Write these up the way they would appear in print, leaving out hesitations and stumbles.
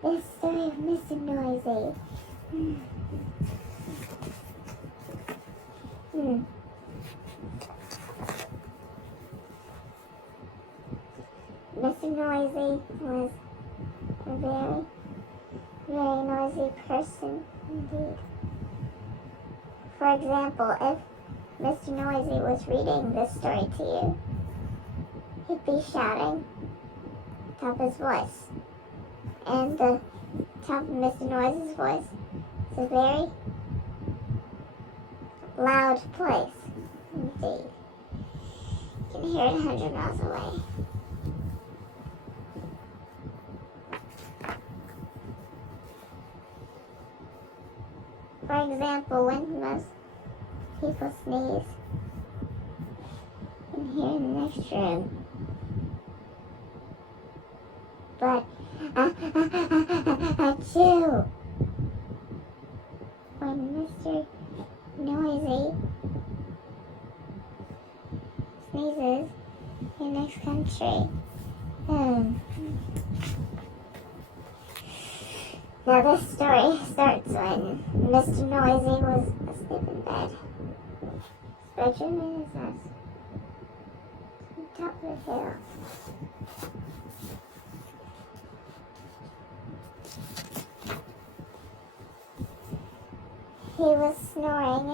The story of Mr. Noisy. Mr. Noisy was a very, very noisy person indeed. For example, if Mr. Noisy was reading this story to you, he'd be shouting top of his voice. And the top of Mr. Noisy's voice is a very loud place indeed. You can hear it 100 miles away. For example, when most people sneeze, you can hear in the next room. But achoo! When Mr. Noisy sneezes in the next country. Now this story starts when Mr. Noisy was asleep in bed. His bedroom in his house. On top of the hill. He was snoring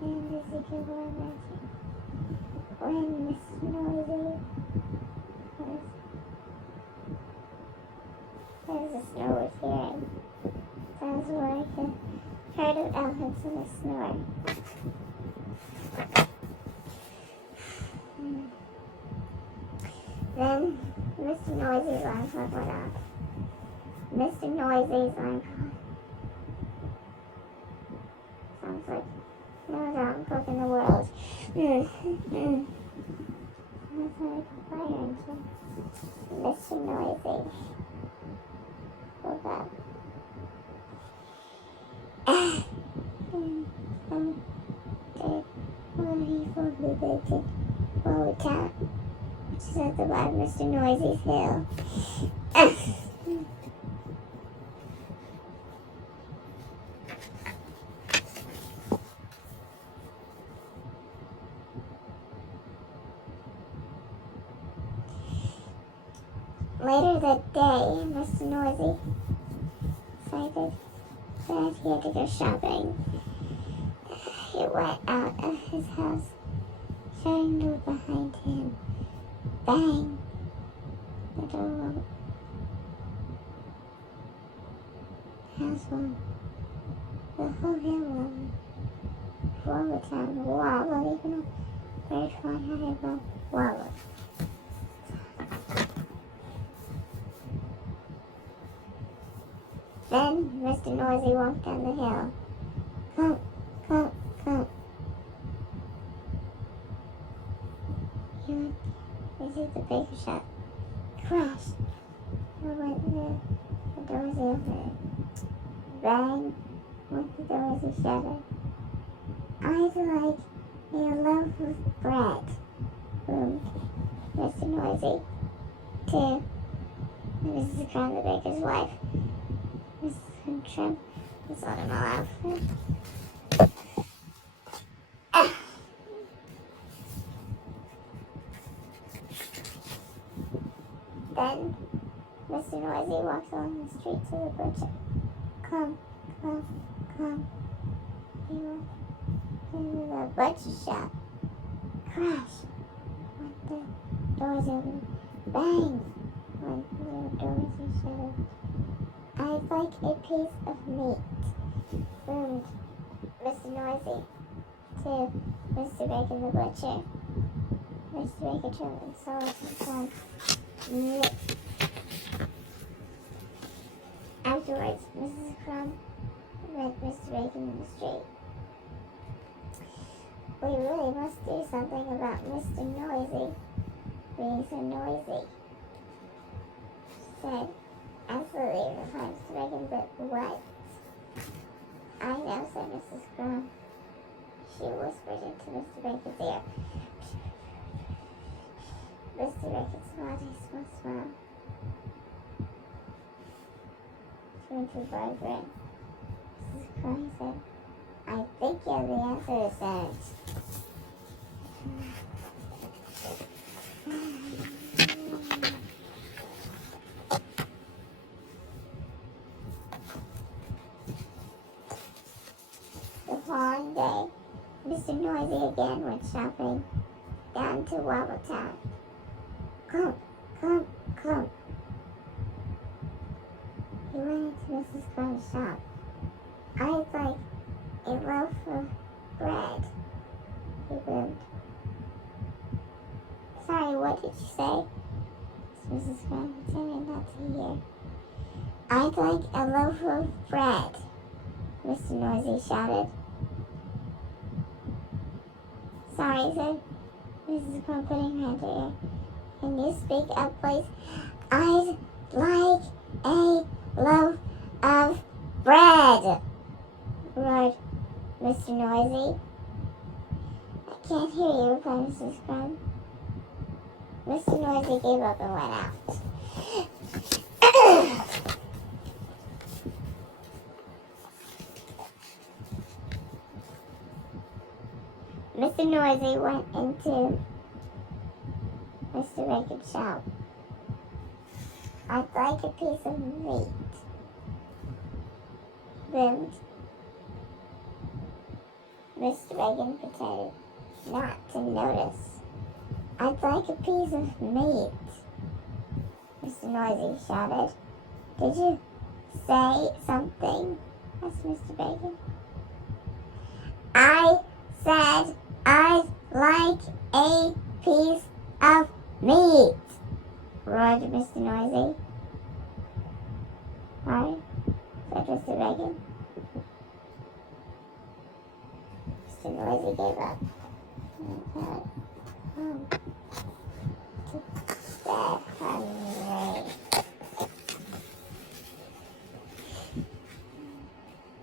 and as you can imagine, when Mr. Noisy there's a snore with hearing. Sounds like a herd of elephants in a snore. Then Mr. Noisy's alarm clock went off. Mr. Noisy's alarm clock sounds like no alarm clock in the world. Sounds like a fire engine. Mr. Noisy woke up. He probably lived in Wotown, which is at the bottom of Mr. Noisy's hill. Later that day, Mr. Noisy decided that he had to go shopping. He went out of his house, shutting the door behind him. Bang! The door went. The house went. The whole hill went. Wotown wobbled, even a bird flying high above wobbled. Then Mr. Noisy walked down the hill. Clunk, clunk, clunk. He went into the baker shop. Crash! Went the doors open. Bang! Went the doors shattered. I'd like a loaf of bread, boomed Mr. Noisy to Mrs. Crown, the baker's wife. Mrs. Trim was let him laugh. Then Mr. Noisy walked along the street to the butcher. Come, come, come. He went into the butcher shop. Crash! Went the doors open. Bang! Went the doors shut. I'd like a piece of meat, boomed Mr. Noisy to Mr. Bacon the butcher. Mr. Bacon trimmed and sold some meat. Afterwards, Mrs. Crumb met Mr. Bacon in the street. We really must do something about Mr. Noisy being so noisy, she said. Absolutely, replied Mr. Bacon, but what? I know, said Mrs. Crumb. She whispered into Mr. Bacon's ear. Mr. Bacon smiled a small smile. to the boyfriend. Mrs. Crow said, I think you have the answer to sentence. The following day, Mr. Noisy again went shopping down to Wobbletown. Clump, clump, clump. He went into Mrs. Crow's shop. I'd like a loaf of bread, he boomed. Sorry, what did you say? Mrs. Crow pretended not to hear. I'd like a loaf of bread, Mr. Noisy shouted. Sorry, said Mrs. Crow, putting her hand to her ear. Can you speak up, please? I'd like a loaf of bread, roared Mr. Noisy. I can't hear you, replied Mrs. Crow. Mr. Noisy gave up and went out. Mr. Noisy went into Mr. Bacon's shop. I'd like a piece of meat, boomed. Mr. Bacon pretended not to notice. I'd like a piece of meat, Mr. Noisy shouted. Did you say something? asked Mr. Bacon. I said I'd like a piece of meat, roared Mr. Noisy. Sorry, said Mr. Bacon. Mr. Noisy gave up.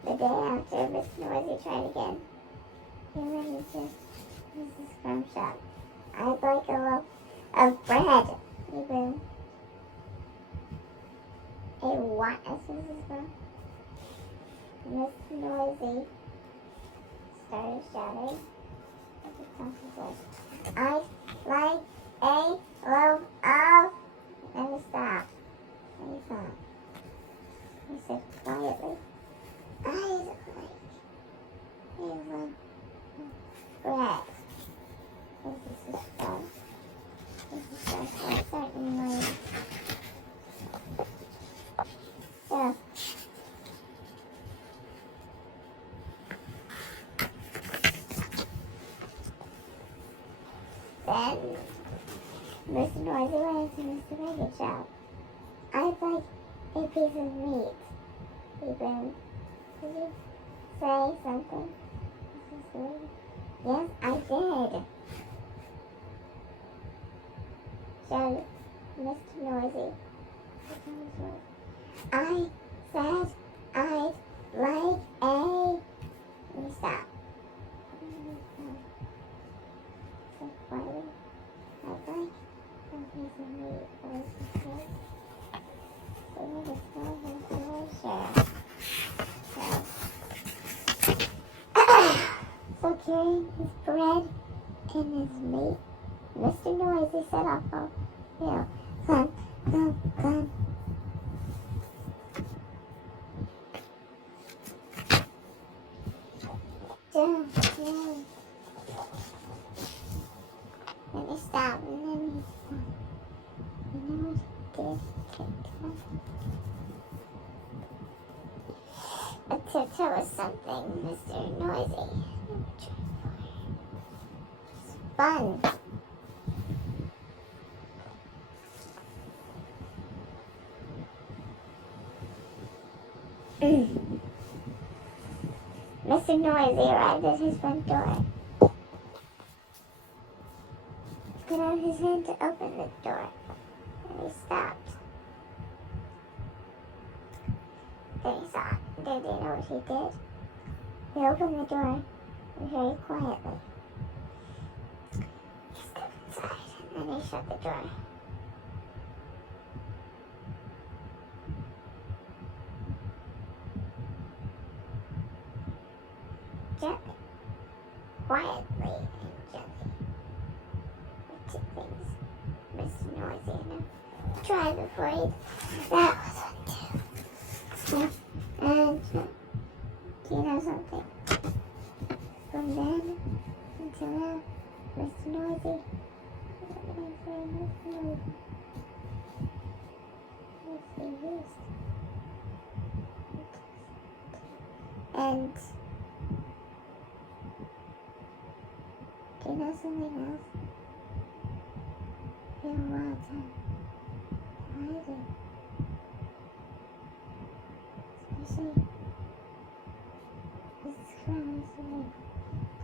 The day after, Mr. Noisy tried again. He went into Mrs. Crow's shop. I'd like a loaf of bread, he boomed. A what? asked Mrs. Crow. Mr. Noisy started shouting at the top of his voice. I'd like a loaf of... Then he stopped. And he thought. He said quietly, I'd like a loaf of bread. This is fun. This is fun for a certain way. So, then Mr. Noisy went into Mr. Bacon's shop. I'd like a piece of meat, he boomed. Did you say something? Yes, I did, shouted Mr. Noisy. I said I'd like a... And he stopped. So quietly, I'd like a piece of meat, was he said. So he was going to share. So carrying his bread and his meat, Mr. Noisy set off on the hill. Clump, clump, clump. Down, down. Then he stopped, and then he stopped. You know what he did? A tiptoe was something, Mr. Noisy. Fun. Mr. Noisy arrived at his front door. Put out his hand to open the door, and he stopped. Then he saw it. Did you know what he did? He opened the door very quietly. He stepped inside, and then he shut the door. quietly and gently. Richard thinks Mr. Noisy enough. Try before he... That was one too. And do you know something? From then until now, Mr. Noisy. Mr. Noisy. And do you know something else? We have a lot of time. I do. Especially this Christmas.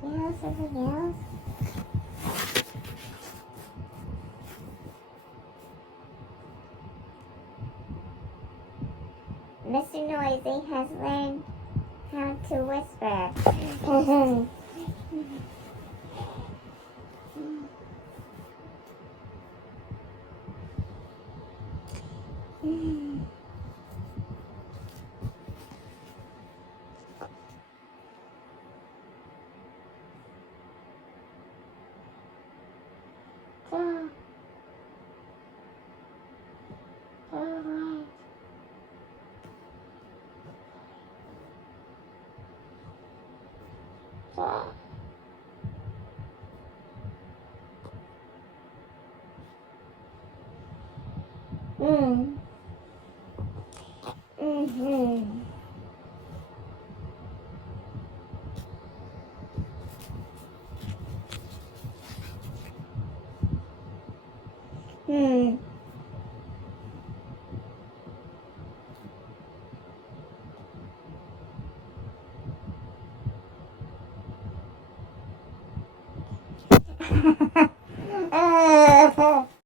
Do you know something else? Mr. Noisy has learned how to whisper.